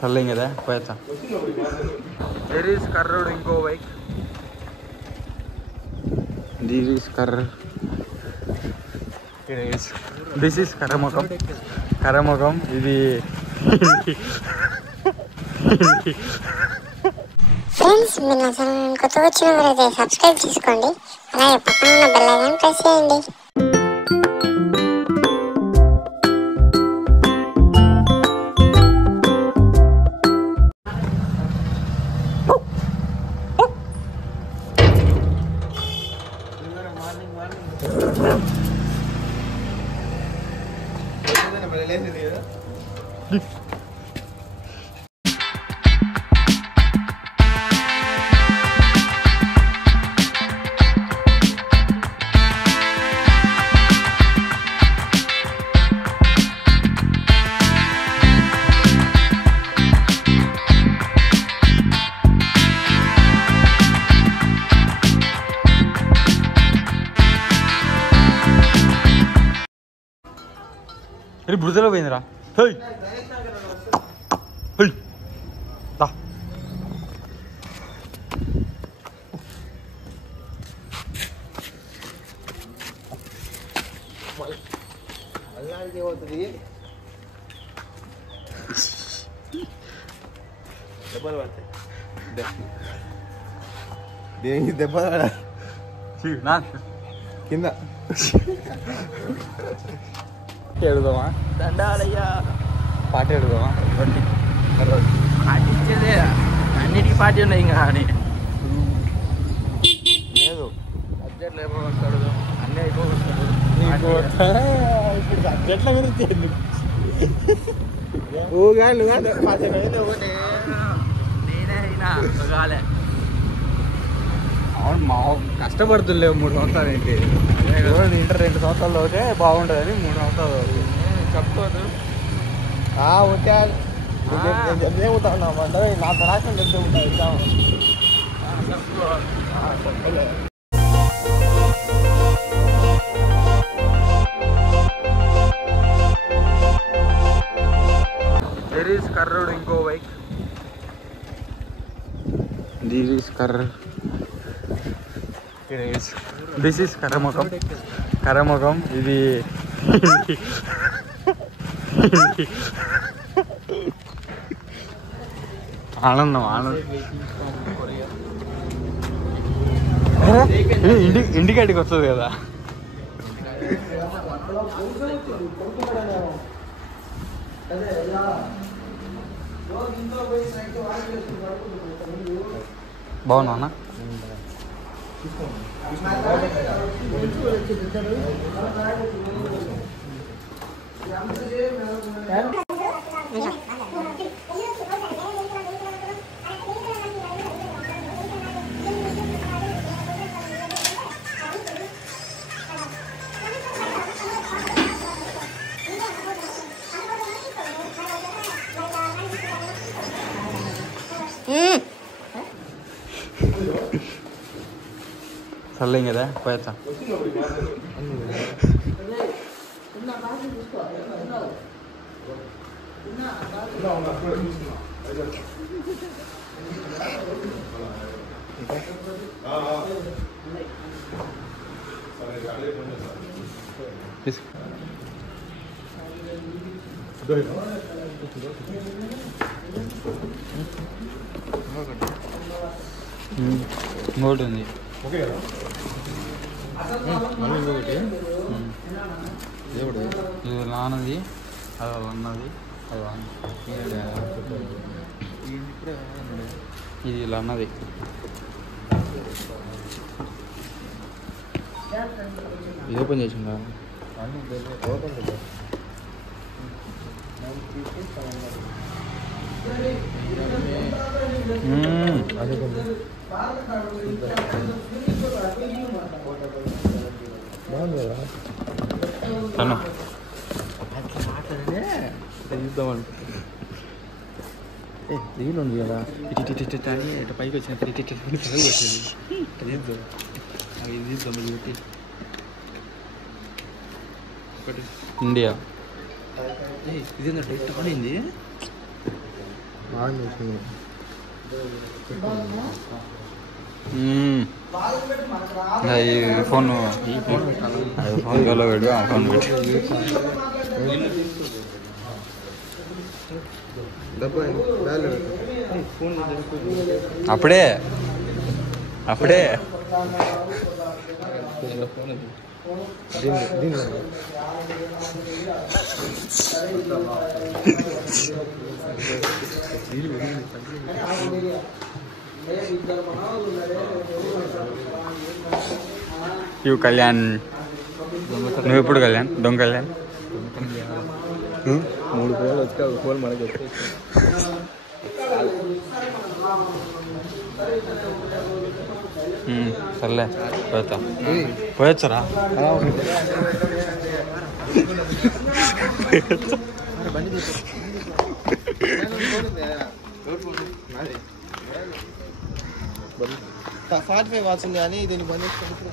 చల్లేం కదా పోయచ్చా. There is Karrood ఇంకో bike. This is This is కర్రముఖం. ఇది ఫ్రెండ్స్, మీరు నా ఛానల్ కొత్తగా వచ్చిన వారైతే సబ్స్క్రైబ్ చేసుకోండి, అలాగే పక్కన ఉన్న బెల్ ఐకాన్ ప్రెస్ చేయండి. బురదలో పోయిందిరా. దేనికి దెబ్బ కింద ఎడుదామా? దండాలయ్యా. పాట ఎడుదామా? పాటించేదే అన్నిటికీ పార్టీ ఉన్నాయి ఇంకా అని లేదు. బడ్జెట్లో ఏమో వస్తాడు, అన్నీ అయిపోతాడు. ఇప్పుడు సబ్జెక్ట్ల గురించి ఒకటి నేనే అయినా కాలే. అవును, మా కష్టపడుతులేవు 3 సంవత్సరాలు ఏంటి. ఇంటర్ 2 సంవత్సరాలు అవుతే బాగుంటుందని 3 సంవత్సరాలు చెప్పుకోదు. నాతో రాసిన చెప్తూ ఉంటాను. There is Karrood ఇంకో బైక్. This is కర్రముఖం. ఇది ఆనందం. ఇంటికాడికి వస్తుంది కదా. బాగున్నా అన్న? చల్లేం కదా పోయచ్చా. ఇంకోటి ఉంది. ఇది నాన్నది, అది అన్నది, ఇది ఇలా అన్నది. ఇది ఓపెన్ చేసిందా? తను చూద్దామని రీల్ ఉంది కదా, ఇటు పైకి వచ్చిన పైకి వచ్చింది. అది చూద్దాం ఇది పెట్టి ఇండియా ఇదేందో టేస్ట్ పడింది. ఫోన్ ఫోన్లో పెట్టు ఫోన్ పెట్టు. అప్పుడే ఇవి కళ్యాణ్, నువ్వు ఎప్పుడు కళ్యాణ్? దొంగ కళ్యాణ్ 3 కోళ్ళు వచ్చి ఒక కోళ్ళు మనకి వచ్చేసి సర్లే పోతా పోయొచ్చరా? ఫార్టీ 45 వాట్స్ ఉంది కానీ దీన్ని బంద్ చేసుకుంటే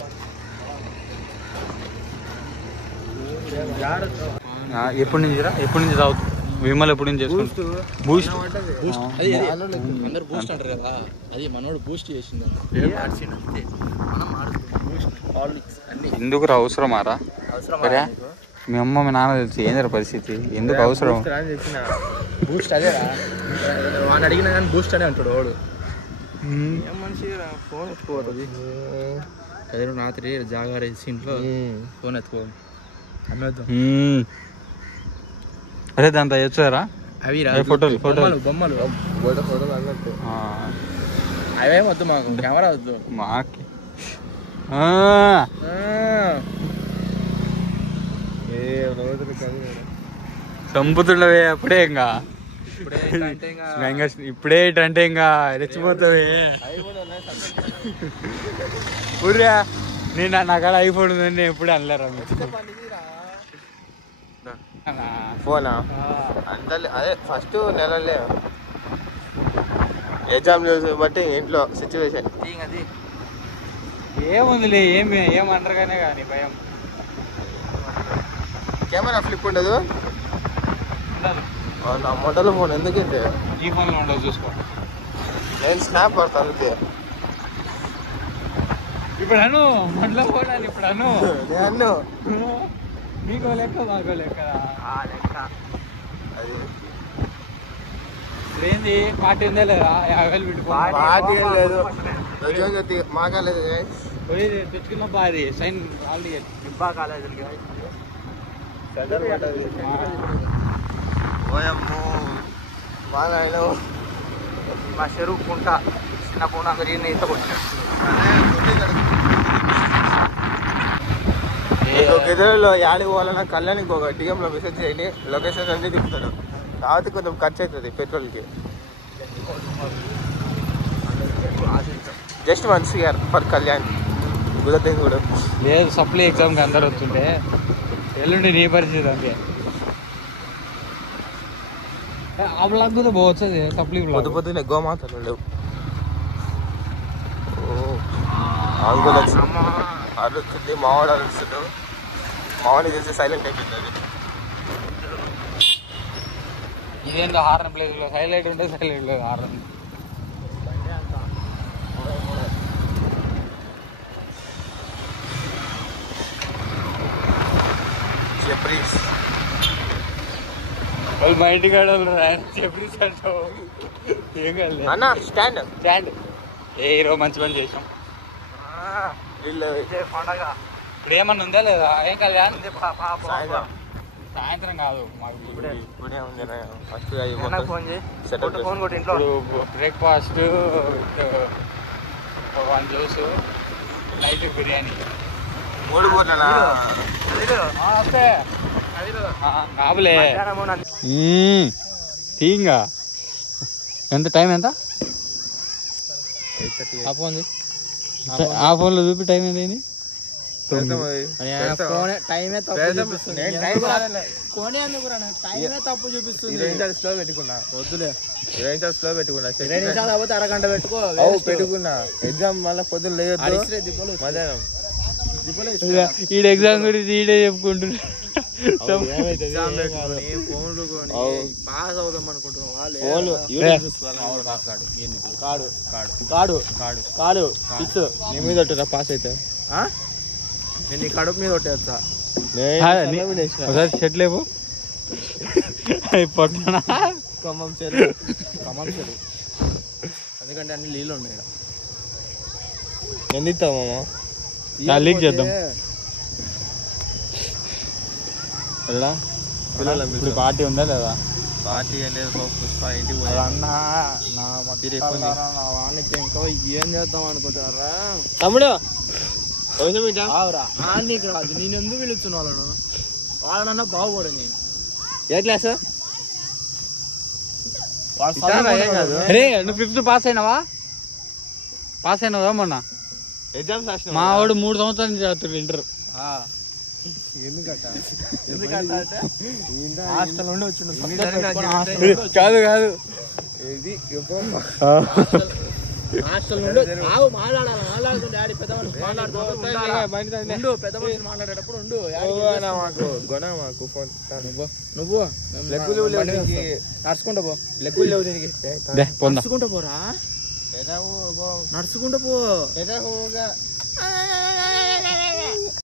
ఎప్పటి నుంచి తాగుతు? విమల్ ఎప్పటి నుంచి చేసుకుంటా? బూస్ట్ అందరు బూస్ట్ అంటారు కదా, అది మనోడు బూస్ట్ చేసింది అంతే. మనం అన్ని ఎందుకు అవసరమారా? సరే మీ అమ్మ మీ నాన్న తెలుసు ఏందర పరిస్థితి, ఎందుకు అవసరం? బూస్ట్ అదేరా, వాడిని అడిగినా కానీ బూస్ట్ అనే అంటాడు వాడు. ఏం మనిషి ఫోన్ ఎత్తుకోవద్దు అదే రాత్రి జాగారేసి ఇంట్లో ఫోన్ ఎత్తుకో అమ్మేద్దాం. అరే దాంతో వచ్చారా అవి ఫోటోలు బొమ్మలు అన్నట్టు అవే వద్దు, మాకు కెమెరా వద్దు మాకి. చంపుతుండవే అప్పుడే ఇంకా ఇప్పుడే అంటే ఇంకా రెచ్చిపోతావే. ఊర్రా నేను నాకాడ ఐఫోన్ ఉందని నేను ఎప్పుడు అనలేరా? ఫోనా అంత అదే ఫస్ట్ నెలలే ఎగ్జామ్ బట్టి ఇంట్లో సిచ్యువేషన్ అది ఏముందిలే, ఏమంటారు కానీ భయం. కెమెరా ఫ్లిప్ ఉండదు నా మొదలు ఫోన్ ఎందుకంటే ఈ ఫోన్లో ఉండదు చూసుకో. నేను స్నాప్ పడతాను అందుకే. ఇప్పుడు అను మొదలు ఫోన్ అని ఇప్పుడు అను నేను మీకో లెక్క మాకో లెక్క. అది ఏంది పార్టీ ఉందా లేదా? 50,000 పెట్టుకోవాలి. పార్టీ ఏం లేదు, నిజంగా మాకాలేదు. పోయి తెచ్చుకున్న బాది సైన్ ఆల్రెడీ ఇబ్బా కాలేజీ ఓయమ్మో బాగా అయినా మా చెరువు కుంట చిన్న కుంట అందరు ఈత కొట్టాడు. గెదలలో యాడికి పోవాలన్నా కళ్యాణ్కి ఒక డిఎంలో మెసేజ్ చేయండి, లొకేషన్ అన్నీ తిప్పుతాడు. కాబట్టి కొంచెం ఖర్చు అవుతుంది పెట్రోల్కి. జస్ట్ 1 CR ఫర్ కళ్యాణ్ కుదరదు కూడా లేదు. సప్లై ఎగ్జామ్కి అందరు వస్తుంటే ఎల్లుండి నీ పరిస్థితి అంతే. ఆ బ్లాక్ కూడా పోవచ్చు సప్లై పొద్దు పొద్దున్నే గోమాతలు లేవు. అంగులు అరుస్తుంది, మావాడు అరుస్తుండు. మావాడిని చేసి సైలెంట్ అయిపోతుంది. ఇదేంటో హార్న్ ప్లేస్లో హైలైట్ ఉంటే సైలెంట్ లేదు హార్న్. వాళ్ళు మా ఇంటి కాడ చెప్పరీస్ అంటావు ఏం కాదు అన్న స్టాండ్ స్టాండ్. ఈరోజు మంచి పని చేసాం. పండగ ఇప్పుడు ఏమన్నా ఉందా లేదా? ఏం కళ్యాణ్ సాయంత్రం కాదు మాకు ఇప్పుడే ఉంది ఫస్ట్ ఫోన్ చేయి, సెటప్ ఫోన్ కొట్టి ఇంట్లో ఇప్పుడు బ్రేక్ఫాస్ట్ 1 జ్యూస్ నైట్ బిర్యానీ 3 పూట్లనా? కాబలే తీంగా. ఎంత టైం ఎంత? ఆ ఫోన్లో చూపి టైం ఎంత అయింది? తప్పు చూపిస్తుంది. స్లో పెట్టుకున్నా, వద్దులే స్లో పెట్టుకున్నా, అరగంట పెట్టుకో పెట్టుకున్నా. ఎగ్జామ్ మళ్ళీ పొద్దున్న లేదు, మధ్యాహ్నం ఈడ ఎగ్జామ్ గురించి ఈడే చెప్పుకుంటున్నా. ఫోన్లు పాస్ అవుదాం అనుకుంటున్నాం కాడు నీ మీద ఒట్టరా పాస్ అయితే నేను నీ కడుపు మీద ఒట్టేస్తా ఒకసారి షెట్ లేవు పట్టునా ఖమ్మం చెరువు ఎందుకంటే అన్ని నీళ్ళు ఉన్నాయి ఎంత ఇస్తావు మామ లీక్ చేద్దాం ఇప్పుడు పార్టీ ఉందా లేదా పార్టీ లేదు పుష్ప ఇంటికి అన్న నా వానికి ఇంకా ఏం చేద్దాం అనుకుంటున్నారా తమ్ముడు ఆవురా నీకు రాదు నేను ఎందుకు పిలుస్తున్నా వాళ్ళనన్నా బాగుపడని ఏ క్లాస్ అరే నువ్వు 5th పాస్ అయినావా మొన్న ఎగ్జామ్స్ రాసిన మా వాడు 3 సంవత్సరాల నుంచి చదువుతాడు ఇంటర్ హాస్టల్ ఉండి వచ్చిండు కాదు హాస్టల్ నుండి మాట్లాడుతుంటే డాడీ పెద్ద మాట్లాడేటప్పుడు ఉండు మాకు గొన మాకు ఫోన్ నువ్వు లెగ్గులు నడుచుకుంటా పో లెగ్గులు లేవు దీనికి నడుచుకుంటా పోరా నడుచుకుంటా పో